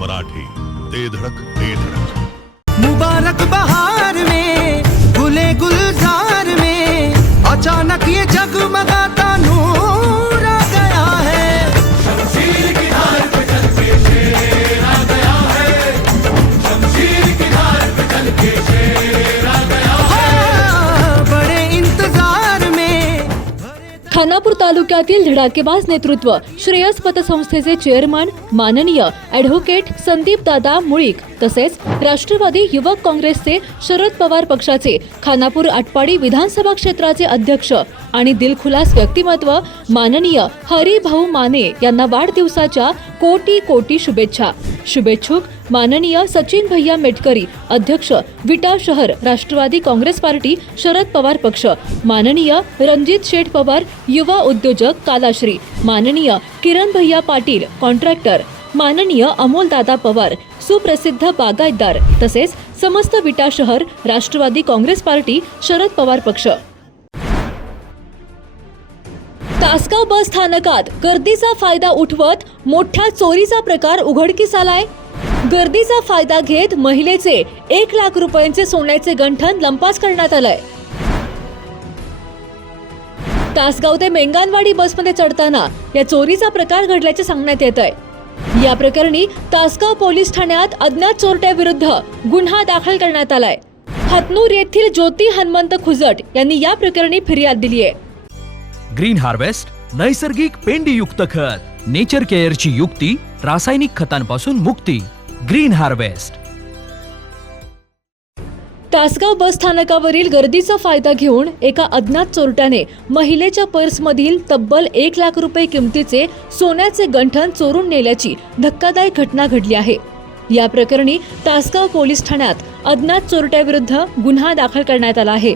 मराठी, ते धडक ते धडक। मुबारक बहार में गुले गुलजार में अचानक ये जगमगाता नूर आ गया है। शमशीर की धार पे चल के शेर आ गया है। शमशीर की धार पे चल के शेर आ गया है। बड़े इंतजार में खानापूर तालुक्यातील धडाकेबाज नेतृत्व श्रेयस पतसंस्थेचे चेअरमन माननीय ॲडव्होकेट संदीप दादा मुळीक तसेच राष्ट्रवादी युवक काँग्रेसचे शरद पवार पक्षाचे खानापूर आटपाडी विधानसभा क्षेत्राचे अध्यक्ष आणि दिलखुलास व्यक्तिमत्व माननीय हरिभाऊ माने यांना वाढदिवसाच्या कोटी कोटी शुभेच्छा। शुभेच्छुक माननीय सचिन भैया मेटकरी अध्यक्ष विटा शहर राष्ट्रवादी काँग्रेस पार्टी शरद पवार पक्ष, माननीय रणजित शेठ पवार युवा उद्योजक कालाश्री, माननीय किरण भैया पाटील कॉन्ट्रॅक्टर, माननीय अमोल दादा पवार सुप्रसिद्ध बागायतदार तसेच समस्त विटा शहर राष्ट्रवादी काँग्रेस पार्टी शरद पवार पक्ष। तासगाव बस स्थानकात गर्दीचा फायदा उठवत मोठ्या चोरीचा प्रकार उघडकीस आलाय। गर्दीचा फायदा घेत महिलेचे 1 लाख रुपयांचे सोन्याचे गंठण लंपास करण्यात आलंय। तासगाव ते मेंगानवाडी बसमध्ये चढताना या चोरीचा प्रकार घडल्याचे सांगण्यात येत आहे। या प्रकरणी तासगाव पोलीस ठाण्यात अज्ञात चोरट्याविरुद्ध गुन्हा दाखल करण्यात आलाय। हतनूर येथील ज्योती हनुमंत खुजट यांनी या प्रकरणी फिर्याद दिली आहे। ग्रीन हार्वेस्ट नैसर्गिक पेंडीयुक्त खत, नेचर केअरची युक्ती, रासायनिक खतांपासून मुक्ती। Green harvest. तासगाव बस स्थानकावरील गर्दीचा फायदा घेऊन एका अज्ञात चोरट्याने महिलेच्या पर्समधील तब्बल 1 लाख रुपये किमतीचे सोन्याचे गंठण चोरून नेल्याची धक्कादायक घटना घडली आहे। या प्रकरणी तासगाव पोलीस ठाण्यात अज्ञात चोरट्याविरुद्ध गुन्हा दाखल करण्यात आला आहे।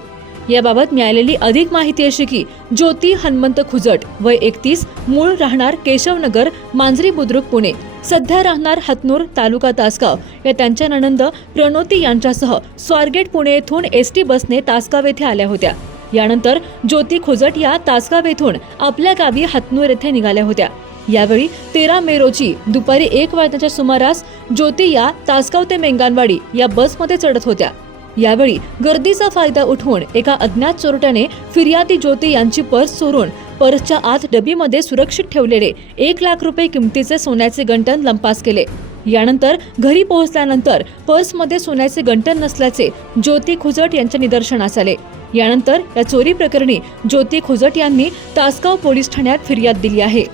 याबाबत मिळालेली अधिक माहिती अशी की ज्योती हनुमंत खुजट वय 31 मूळ राहणार केशवनगर मांजरी बुद्रुक पुणे, सध्या राहणार हतनूर तालुका तासगाव या त्यांच्या नणंद प्रणोती यांच्यासह स्वारगेट पुणे येथून एसटी बसने तासगाव येथे आल्या होत्या। यानंतर ज्योती खुजट या तासगाव येथून आपल्या गावी हतनूर येथे निघाल्या होत्या। यावेळी 13 मे रोजी दुपारी 1 वाजण्याच्या सुमारास ज्योती या तासगाव ते मेंगानवाडी या बसमध्ये चढत होत्या। यावेळी गर्दीचा फायदा उठवून एका अज्ञात चोरट्याने फिर्यादी ज्योती यांची पर्स चोरून पर्सच्या आत डबीमध्ये सुरक्षित ठेवलेले 1 लाख रुपये किमतीचे सोन्याचे गंठण लंपास केले। यानंतर घरी पोहोचल्यानंतर पर्समध्ये सोन्याचे गंठण नसल्याचे ज्योती खुजट यांच्या निदर्शनास आले। यानंतर या चोरी प्रकरणी ज्योती खुजट यांनी तासगाव पोलीस ठाण्यात फिर्याद दिली आहे।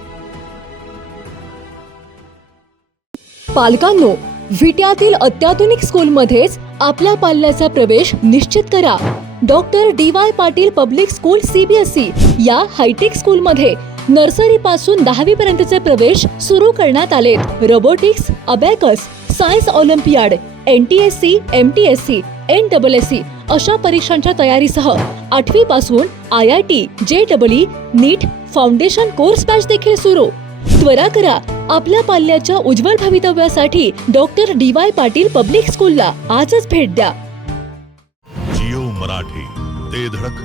पालकांनो, विट्यातील अत्याधुनिक स्कूलमध्येच आपल्या पाल्याचा प्रवेश निश्चित करा। Doctor DY Patil public school CBSE या हायटेक स्कूलमध्ये नर्सरी पासून 10वी पर्यंतचे प्रवेश सुरू करण्यात आलेत। Robotics, abacus, science Olympiad, NTSC, MTSC, NSSC अशा परीक्षांच्या तयारीसह 8वी पासून IIT, JEE, नीट फाउंडेशन कोर्स बॅच देखील सुरू। त्वरा करा, आपल्या पाल्याच्या उज्ज्वल भवितव्यासाठी डॉक्टर DY पाटील पब्लिक स्कूलला आजच भेट द्या। जिओ मराठी, ते धडक